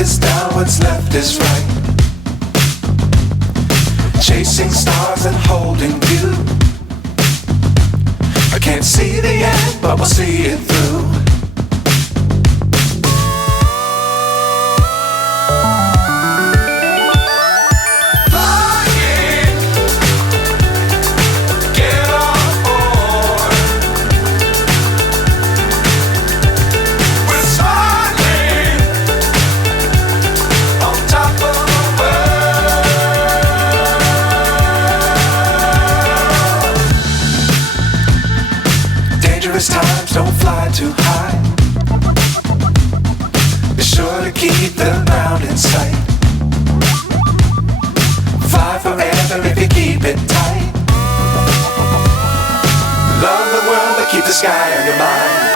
is down, what's left is right. Chasing stars and holding you. I can't see the end, but we'll see it through. Times don't fly too high. Be sure to keep the ground in sight. Fly forever if you keep it tight. Love the world but keep the sky on your mind.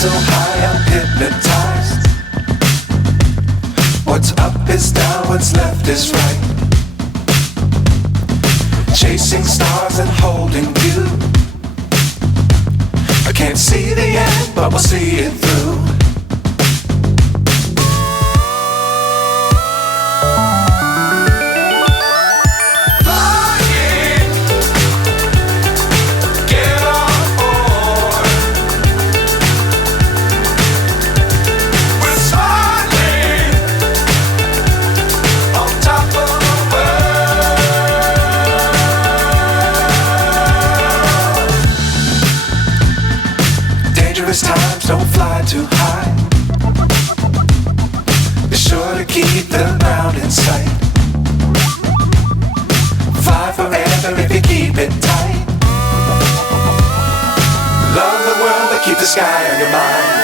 So high I'm hypnotized. What's up is down, what's left is right. Chasing stars and holding you. I can't see the end, but we'll see it through. Times don't fly too high. Be sure to keep the ground in sight. Fly forever if you keep it tight. Love the world but keep the sky on your mind.